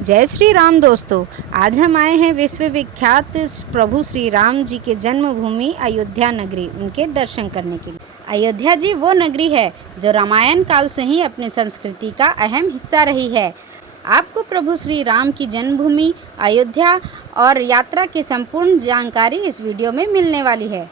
जय श्री राम दोस्तों। आज हम आए हैं विश्व विख्यात प्रभु श्री राम जी के जन्मभूमि अयोध्या नगरी उनके दर्शन करने के लिए। अयोध्या जी वो नगरी है जो रामायण काल से ही अपनी संस्कृति का अहम हिस्सा रही है। आपको प्रभु श्री राम की जन्मभूमि अयोध्या और यात्रा की संपूर्ण जानकारी इस वीडियो में मिलने वाली है।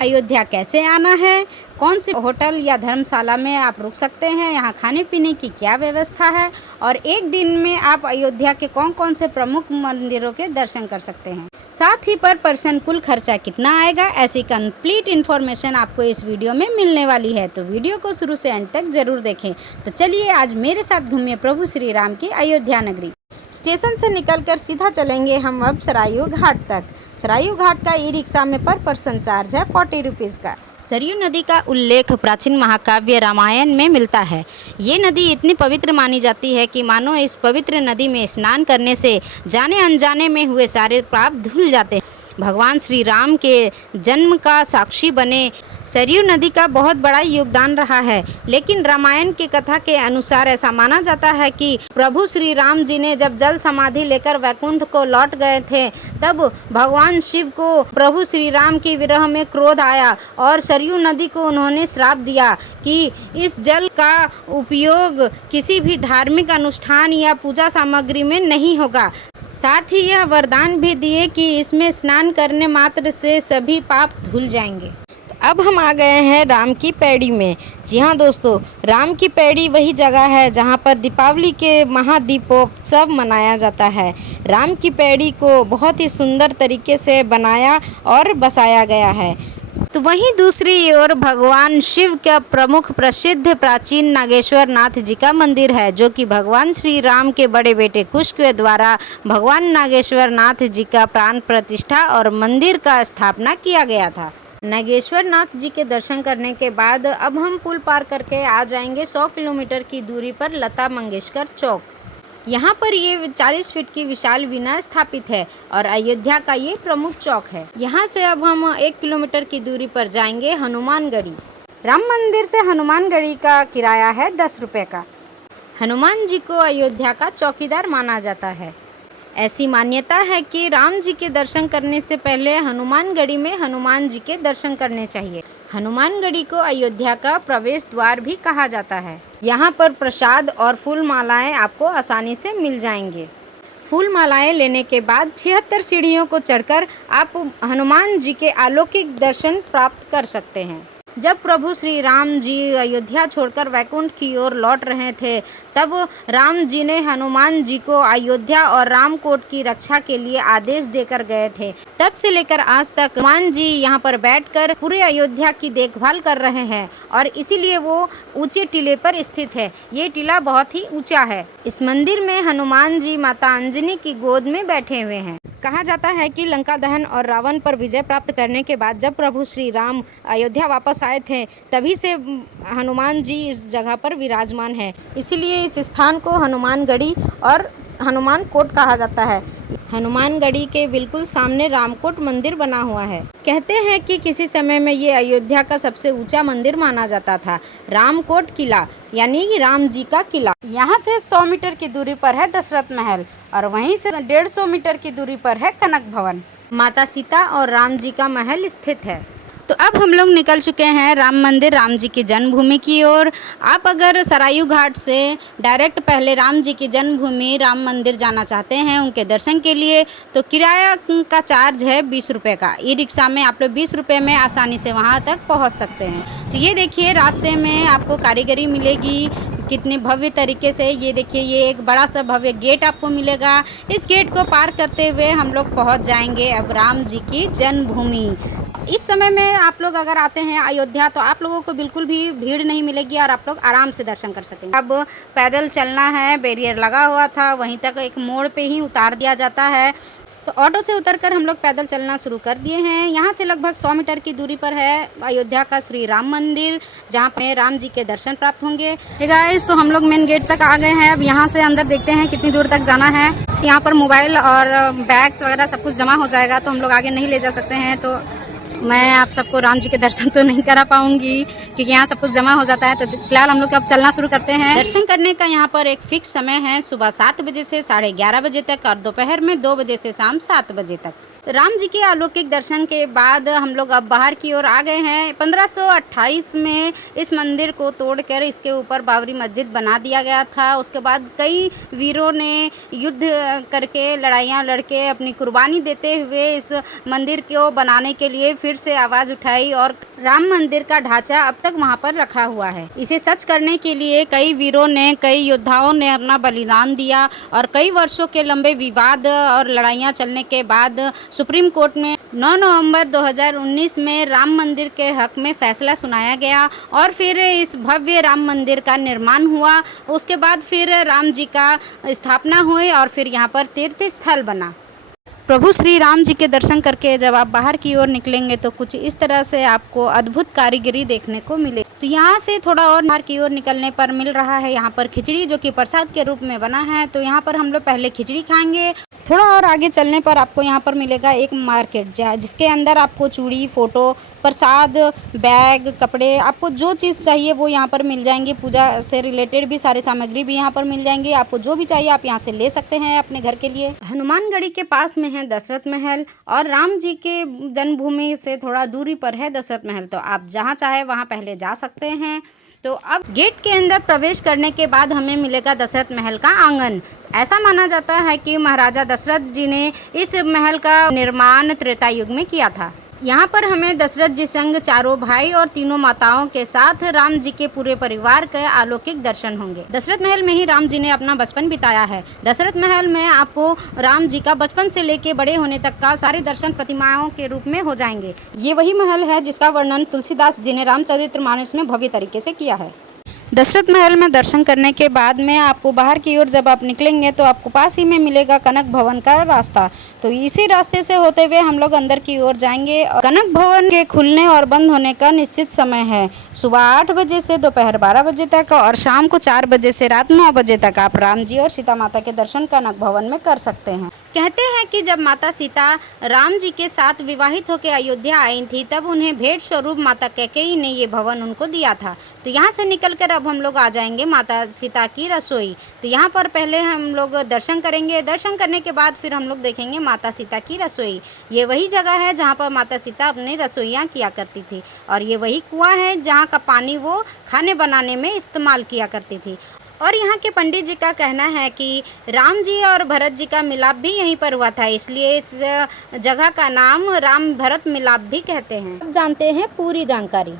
अयोध्या कैसे आना है, कौन से होटल या धर्मशाला में आप रुक सकते हैं, यहाँ खाने पीने की क्या व्यवस्था है और एक दिन में आप अयोध्या के कौन कौन से प्रमुख मंदिरों के दर्शन कर सकते हैं, साथ ही पर पर्सन कुल खर्चा कितना आएगा, ऐसी कंप्लीट इन्फॉर्मेशन आपको इस वीडियो में मिलने वाली है। तो वीडियो को शुरू से अंत तक जरूर देखें। तो चलिए आज मेरे साथ घूमिए प्रभु श्री राम की अयोध्या नगरी। स्टेशन से निकलकर सीधा चलेंगे हम अब सरयू घाट तक। सरयू घाट का ई रिक्शा में पर पर्सन चार्ज है 40 रुपीज़ का। सरयू नदी का उल्लेख प्राचीन महाकाव्य रामायण में मिलता है। ये नदी इतनी पवित्र मानी जाती है कि मानो इस पवित्र नदी में स्नान करने से जाने अनजाने में हुए सारे पाप धुल जाते हैं। भगवान श्री राम के जन्म का साक्षी बने सरयू नदी का बहुत बड़ा योगदान रहा है। लेकिन रामायण की कथा के अनुसार ऐसा माना जाता है कि प्रभु श्री राम जी ने जब जल समाधि लेकर वैकुंठ को लौट गए थे, तब भगवान शिव को प्रभु श्री राम की विरह में क्रोध आया और सरयू नदी को उन्होंने श्राप दिया कि इस जल का उपयोग किसी भी धार्मिक अनुष्ठान या पूजा सामग्री में नहीं होगा। साथ ही यह वरदान भी दिए कि इसमें स्नान करने मात्र से सभी पाप धुल जाएंगे। अब हम आ गए हैं राम की पैड़ी में। जी हाँ दोस्तों, राम की पैड़ी वही जगह है जहाँ पर दीपावली के महादीपोत्सव मनाया जाता है। राम की पैड़ी को बहुत ही सुंदर तरीके से बनाया और बसाया गया है। तो वहीं दूसरी ओर भगवान शिव का प्रमुख प्रसिद्ध प्राचीन नागेश्वर नाथ जी का मंदिर है, जो कि भगवान श्री राम के बड़े बेटे कुश के द्वारा भगवान नागेश्वर नाथ जी का प्राण प्रतिष्ठा और मंदिर का स्थापना किया गया था। नागेश्वर नाथ जी के दर्शन करने के बाद अब हम पुल पार करके आ जाएंगे 100 किलोमीटर की दूरी पर लता मंगेशकर चौक। यहाँ पर ये 40 फीट की विशाल वीणा स्थापित है और अयोध्या का ये प्रमुख चौक है। यहाँ से अब हम 1 किलोमीटर की दूरी पर जाएंगे हनुमानगढ़ी। राम मंदिर से हनुमानगढ़ी का किराया है 10 रुपये का। हनुमान जी को अयोध्या का चौकीदार माना जाता है। ऐसी मान्यता है कि राम जी के दर्शन करने से पहले हनुमानगढ़ी में हनुमान जी के दर्शन करने चाहिए। हनुमानगढ़ी को अयोध्या का प्रवेश द्वार भी कहा जाता है। यहाँ पर प्रसाद और फूल मालाएं आपको आसानी से मिल जाएंगे। फूल मालाएं लेने के बाद 76 सीढ़ियों को चढ़कर आप हनुमान जी के अलौकिक दर्शन प्राप्त कर सकते हैं। जब प्रभु श्री राम जी अयोध्या छोड़कर वैकुंठ की ओर लौट रहे थे, तब राम जी ने हनुमान जी को अयोध्या और रामकोट की रक्षा के लिए आदेश देकर गए थे। तब से लेकर आज तक हनुमान जी यहाँ पर बैठकर पूरे अयोध्या की देखभाल कर रहे हैं और इसीलिए वो ऊंचे टीले पर स्थित है। ये टीला बहुत ही ऊंचा है। इस मंदिर में हनुमान जी माता अंजनी की गोद में बैठे हुए हैं। कहा जाता है कि लंका दहन और रावण पर विजय प्राप्त करने के बाद जब प्रभु श्री राम अयोध्या वापस आए थे, तभी से हनुमान जी इस जगह पर विराजमान है। इसीलिए इस स्थान को हनुमानगढ़ी और हनुमान कोट कहा जाता है। हनुमानगढ़ी के बिल्कुल सामने रामकोट मंदिर बना हुआ है। कहते हैं कि किसी समय में ये अयोध्या का सबसे ऊंचा मंदिर माना जाता था। रामकोट किला यानी कि राम जी का किला। यहाँ से 100 मीटर की दूरी पर है दशरथ महल और वहीं से 150 मीटर की दूरी पर है कनक भवन। माता सीता और राम जी का महल स्थित है। तो अब हम लोग निकल चुके हैं राम मंदिर, राम जी की जन्मभूमि की ओर। आप अगर सरयू घाट से डायरेक्ट पहले राम जी की जन्मभूमि राम मंदिर जाना चाहते हैं उनके दर्शन के लिए, तो किराया का चार्ज है 20 रुपये का। ई रिक्शा में आप लोग 20 रुपये में आसानी से वहां तक पहुंच सकते हैं। तो ये देखिए, रास्ते में आपको कारीगरी मिलेगी कितने भव्य तरीके से। ये देखिए, ये एक बड़ा सा भव्य गेट आपको मिलेगा। इस गेट को पार करते हुए हम लोग पहुँच जाएंगे अब राम जी की जन्मभूमि। इस समय में आप लोग अगर आते हैं अयोध्या तो आप लोगों को बिल्कुल भी भीड़ नहीं मिलेगी और आप लोग आराम से दर्शन कर सकेंगे। अब पैदल चलना है, बैरियर लगा हुआ था, वहीं तक एक मोड़ पे ही उतार दिया जाता है। तो ऑटो से उतरकर हम लोग पैदल चलना शुरू कर दिए हैं। यहाँ से लगभग 100 मीटर की दूरी पर है अयोध्या का श्री राम मंदिर, जहाँ पे राम जी के दर्शन प्राप्त होंगे। गाइस, तो हम लोग मेन गेट तक आ गए हैं। अब यहाँ से अंदर देखते हैं कितनी दूर तक जाना है। यहाँ पर मोबाइल और बैग्स वगैरह सब कुछ जमा हो जाएगा, तो हम लोग आगे नहीं ले जा सकते हैं। तो मैं आप सबको राम जी के दर्शन तो नहीं करा पाऊंगी क्योंकि यहाँ सब कुछ जमा हो जाता है। तो फिलहाल हम लोग अब चलना शुरू करते हैं। दर्शन करने का यहाँ पर एक फिक्स समय है, सुबह 7 बजे से 11:30 बजे तक और दोपहर में 2 बजे से शाम 7 बजे तक। राम जी के अलौकिक दर्शन के बाद हम लोग अब बाहर की ओर आ गए हैं। 1528 में इस मंदिर को तोड़कर इसके ऊपर बाबरी मस्जिद बना दिया गया था। उसके बाद कई वीरों ने युद्ध करके, लड़ाइयाँ लड़के अपनी कुर्बानी देते हुए इस मंदिर को बनाने के लिए फिर से आवाज़ उठाई और राम मंदिर का ढांचा अब तक वहाँ पर रखा हुआ है। इसे सच करने के लिए कई वीरों ने, कई योद्धाओं ने अपना बलिदान दिया और कई वर्षों के लंबे विवाद और लड़ाइयाँ चलने के बाद सुप्रीम कोर्ट में 9 नवंबर 2019 में राम मंदिर के हक में फैसला सुनाया गया और फिर इस भव्य राम मंदिर का निर्माण हुआ। उसके बाद फिर राम जी का स्थापना हुई और फिर यहाँ पर तीर्थ स्थल बना। प्रभु श्री राम जी के दर्शन करके जब आप बाहर की ओर निकलेंगे तो कुछ इस तरह से आपको अद्भुत कारीगरी देखने को मिले। तो यहाँ से थोड़ा और बाहर की ओर निकलने पर मिल रहा है यहाँ पर खिचड़ी, जो कि प्रसाद के रूप में बना है। तो यहाँ पर हम लोग पहले खिचड़ी खाएंगे। थोड़ा और आगे चलने पर आपको यहाँ पर मिलेगा एक मार्केट, जिसके अंदर आपको चूड़ी, फोटो, प्रसाद, बैग, कपड़े, आपको जो चीज़ चाहिए वो यहाँ पर मिल जाएंगे। पूजा से रिलेटेड भी सारी सामग्री भी यहाँ पर मिल जाएंगी। आपको जो भी चाहिए आप यहाँ से ले सकते हैं अपने घर के लिए। हनुमानगढ़ी के पास में है दशरथ महल और राम जी के जन्मभूमि से थोड़ा दूरी पर है दशरथ महल। तो आप जहाँ चाहे वहाँ पहले जा सकते हैं। तो अब गेट के अंदर प्रवेश करने के बाद हमें मिलेगा दशरथ महल का आंगन। ऐसा माना जाता है कि महाराजा दशरथ जी ने इस महल का निर्माण त्रेता युग में किया था। यहाँ पर हमें दशरथ जी संग चारों भाई और तीनों माताओं के साथ राम जी के पूरे परिवार के अलौकिक दर्शन होंगे। दशरथ महल में ही राम जी ने अपना बचपन बिताया है। दशरथ महल में आपको राम जी का बचपन से लेके बड़े होने तक का सारे दर्शन प्रतिमाओं के रूप में हो जाएंगे। ये वही महल है जिसका वर्णन तुलसीदास जी ने रामचरितमानस में भव्य तरीके से किया है। दशरथ महल में दर्शन करने के बाद में आपको बाहर की ओर जब आप निकलेंगे तो आपको पास ही में मिलेगा कनक भवन का रास्ता। तो इसी रास्ते से होते हुए हम लोग अंदर की ओर जाएंगे। कनक भवन के खुलने और बंद होने का निश्चित समय है, सुबह 8 बजे से दोपहर 12 बजे तक और शाम को 4 बजे से रात 9 बजे तक आप राम जी और सीता माता के दर्शन कनक भवन में कर सकते हैं। कहते हैं कि जब माता सीता राम जी के साथ विवाहित होकर अयोध्या आई थी तब उन्हें भेंट स्वरूप माता कैकेयी ने ये भवन उनको दिया था। तो यहाँ से निकलकर अब हम लोग आ जाएंगे माता सीता की रसोई। तो यहाँ पर पहले हम लोग दर्शन करेंगे। दर्शन करने के बाद फिर हम लोग देखेंगे माता सीता की रसोई। ये वही जगह है जहाँ पर माता सीता अपनी रसोइयाँ किया करती थी और ये वही कुआँ है जहाँ का पानी वो खाने बनाने में इस्तेमाल किया करती थी। और यहाँ के पंडित जी का कहना है कि राम जी और भरत जी का मिलाप भी यहीं पर हुआ था, इसलिए इस जगह का नाम राम भरत मिलाप भी कहते हैं। अब जानते हैं पूरी जानकारी।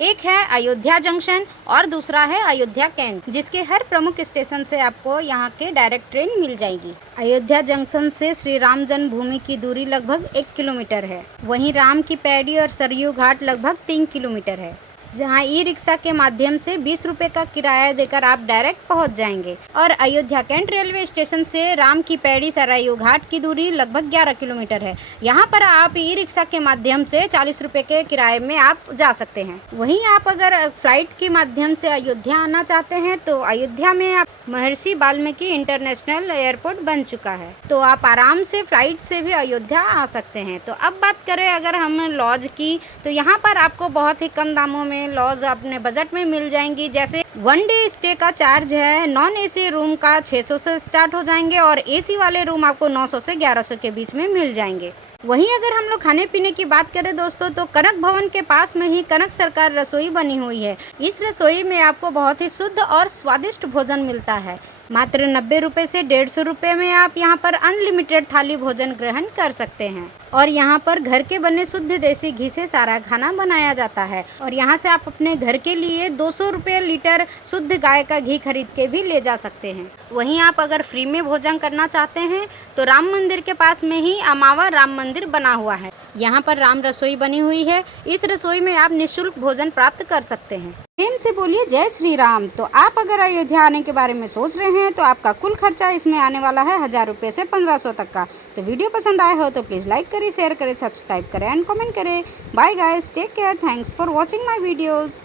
एक है अयोध्या जंक्शन और दूसरा है अयोध्या कैंट, जिसके हर प्रमुख स्टेशन से आपको यहाँ के डायरेक्ट ट्रेन मिल जाएगी। अयोध्या जंक्शन से श्री राम जन्मभूमि की दूरी लगभग 1 किलोमीटर है। वहीं राम की पैड़ी और सरयू घाट लगभग 3 किलोमीटर है, जहां ई रिक्शा के माध्यम से 20 रुपये का किराया देकर आप डायरेक्ट पहुंच जाएंगे। और अयोध्या कैंट रेलवे स्टेशन से राम की पैड़ी सरयू घाट की दूरी लगभग 11 किलोमीटर है। यहां पर आप ई रिक्शा के माध्यम से 40 रुपये के किराए में आप जा सकते हैं। वहीं आप अगर फ्लाइट के माध्यम से अयोध्या आना चाहते हैं तो अयोध्या में आप महर्षि वाल्मीकि इंटरनेशनल एयरपोर्ट बन चुका है, तो आप आराम से फ्लाइट से भी अयोध्या आ सकते हैं। तो अब बात करें अगर हम लॉज की, तो यहाँ पर आपको बहुत ही कम दामों में लॉज अपने बजट में मिल जाएंगी। जैसे 1 डे स्टे का चार्ज है, नॉन एसी रूम का 600 से स्टार्ट हो जाएंगे और एसी वाले रूम आपको 900 से 1100 के बीच में मिल जाएंगे। वहीं अगर हम लोग खाने पीने की बात करें दोस्तों, तो कनक भवन के पास में ही कनक सरकार रसोई बनी हुई है। इस रसोई में आपको बहुत ही शुद्ध और स्वादिष्ट भोजन मिलता है। मात्र 90 रुपये से 150 रुपये में आप यहाँ पर अनलिमिटेड थाली भोजन ग्रहण कर सकते हैं। और यहाँ पर घर के बने शुद्ध देसी घी से सारा खाना बनाया जाता है। और यहाँ से आप अपने घर के लिए 200 रुपये लीटर शुद्ध गाय का घी खरीद के भी ले जा सकते हैं। वहीं आप अगर फ्री में भोजन करना चाहते हैं तो राम मंदिर के पास में ही अमावा राम मंदिर बना हुआ है। यहाँ पर राम रसोई बनी हुई है। इस रसोई में आप निःशुल्क भोजन प्राप्त कर सकते हैं। प्रेम से बोलिए जय श्री राम। तो आप अगर अयोध्या आने के बारे में सोच रहे हैं तो आपका कुल खर्चा इसमें आने वाला है 1000 रुपये से 1500 तक का। तो वीडियो पसंद आया हो तो प्लीज़ लाइक करें, शेयर करें, सब्सक्राइब करें एंड कमेंट करें। Bye guys, take care, thanks for watching my videos.